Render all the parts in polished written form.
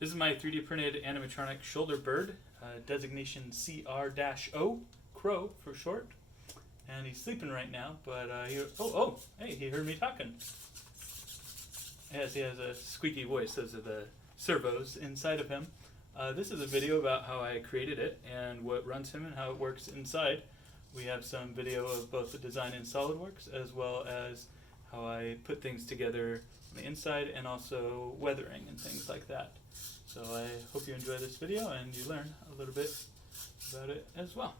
This is my 3D printed animatronic shoulder bird, designation CR-O, Crow for short. And he's sleeping right now, but hey, he heard me talking. Yes, he has a squeaky voice. Those are the servos inside of him. This is a video about how I created it and what runs him and how it works inside. We have some video of both the design in Solidworks as well as how I put things together on the inside and also weathering and things like that. So I hope you enjoy this video and you learn a little bit about it as well.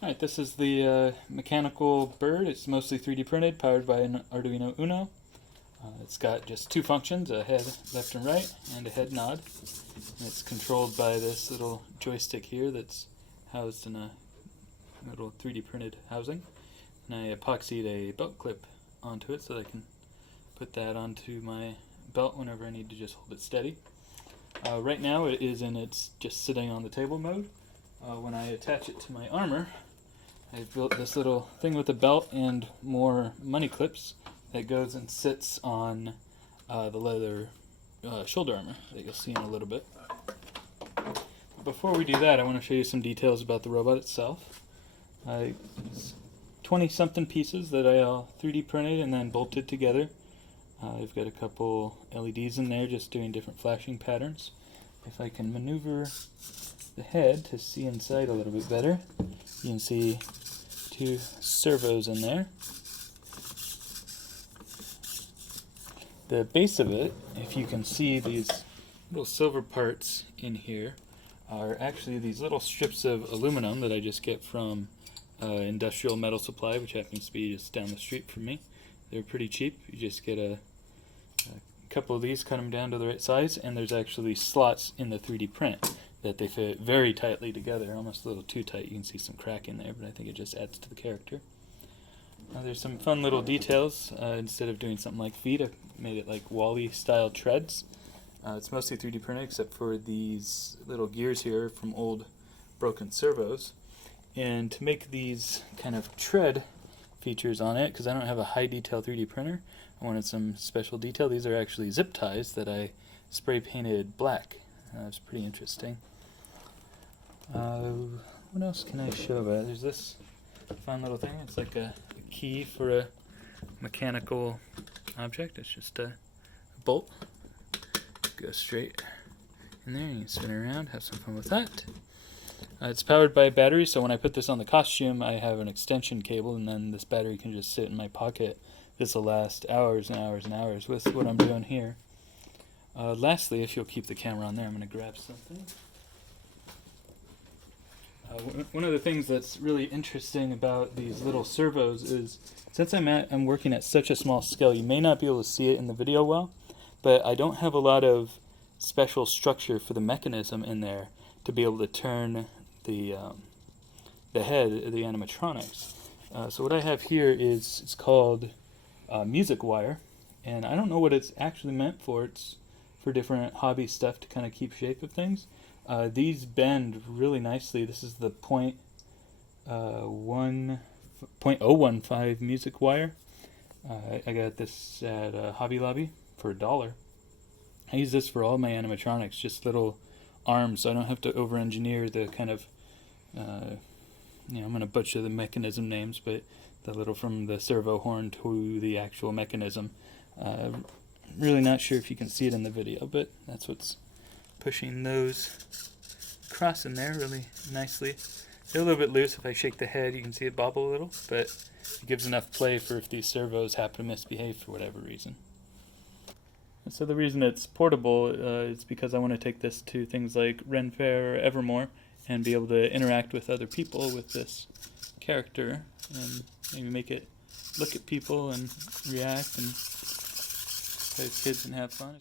Alright, this is the mechanical bird. It's mostly 3D printed, powered by an Arduino Uno. It's got just two functions, a head left and right, and a head nod. And it's controlled by this little joystick here that's housed in a little 3D printed housing. And I epoxied a belt clip onto it so that I can put that onto my belt whenever I need to just hold it steady. Right now it is in its just sitting on the table mode. When I attach it to my armor, I've built this little thing with a belt and more money clips that goes and sits on the leather shoulder armor that you'll see in a little bit. Before we do that, I want to show you some details about the robot itself. It's 20-something pieces that I all 3D printed and then bolted together. I've got a couple LEDs in there just doing different flashing patterns. If I can maneuver the head to see inside a little bit better, you can see two servos in there. The base of it, if you can see these little silver parts in here, are actually these little strips of aluminum that I just get from Industrial Metal Supply, which happens to be just down the street from me. They're pretty cheap. You just get a couple of these, cut them down to the right size, and there's actually slots in the 3D print that they fit very tightly together, almost a little too tight. You can see some crack in there, but I think it just adds to the character. There's some fun little details. Instead of doing something like feet, I made it like Wall-E style treads. It's mostly 3D printed except for these little gears here from old broken servos. And to make these kind of tread features on it, because I don't have a high detail 3D printer, I wanted some special detail. These are actually zip ties that I spray painted black. It's pretty interesting. What else can I show about it? There's this fun little thing. It's like a key for a mechanical object. It's just a bolt. Go straight in there and you can spin it around, have some fun with that. It's powered by a battery, so when I put this on the costume, I have an extension cable, and then this battery can just sit in my pocket. This will last hours and hours and hours with what I'm doing here. Lastly, if you'll keep the camera on there, I'm going to grab something. One of the things that's really interesting about these little servos is, since I'm working at such a small scale, you may not be able to see it in the video well, but I don't have a lot of special structure for the mechanism in there to be able to turn the head, the animatronics. So what I have here is, it's called music wire, and I don't know what it's actually meant for. It's for different hobby stuff to kind of keep shape of things. These bend really nicely. This is the 0.015 music wire. I got this at Hobby Lobby for $1. I use this for all my animatronics, just little arms, so I don't have to over-engineer the kind of, I'm going to butcher the mechanism names, but the little from the servo horn to the actual mechanism. Really not sure if you can see it in the video, but that's what's pushing those across in there really nicely. They're a little bit loose. If I shake the head, you can see it bobble a little, but it gives enough play for if these servos happen to misbehave for whatever reason. And so the reason it's portable is because I want to take this to things like Faire or Evermore and be able to interact with other people with this character and maybe make it look at people and react and play with kids and have fun.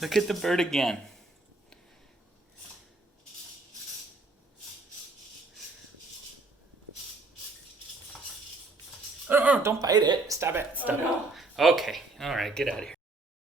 Look at the bird again. Oh, don't bite it. Stop it. Stop it. Okay. All right, get out of here.